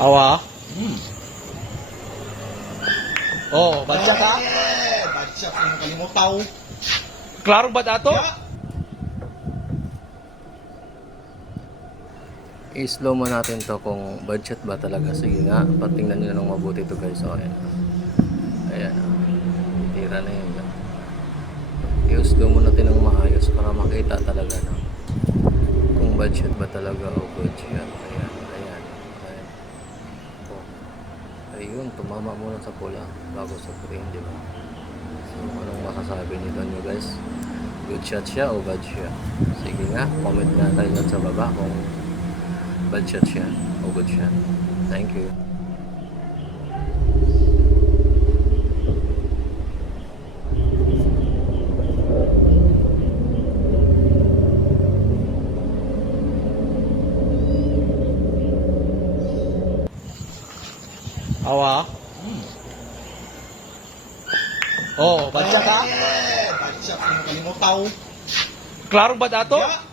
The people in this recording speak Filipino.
Awa? Oh, badya ka? Badya ka yung kalimutaw. Klaro ba dato? I-slow mo natin to kung budget ba talaga. Sige nga, patingnan nyo ng mabuti to guys. So, ayan. Ayan. Tira na yun. I-slow mo natin ng maayos para makita talaga na kung budget ba talaga o budget. Ayan. Ayan. Ayan. Oh. Ayun, tumama muna sa pula bago sa green, di ba? So, anong masasabi nito nyo guys? Good shot siya o bad siya? Sige nga, comment nga tayo dyan sa baba kung bad shot siya o good shot. Thank you. Awa? Oh, badya ka? Badya ka yung kalimutaw. Klaro ba dato? Ya.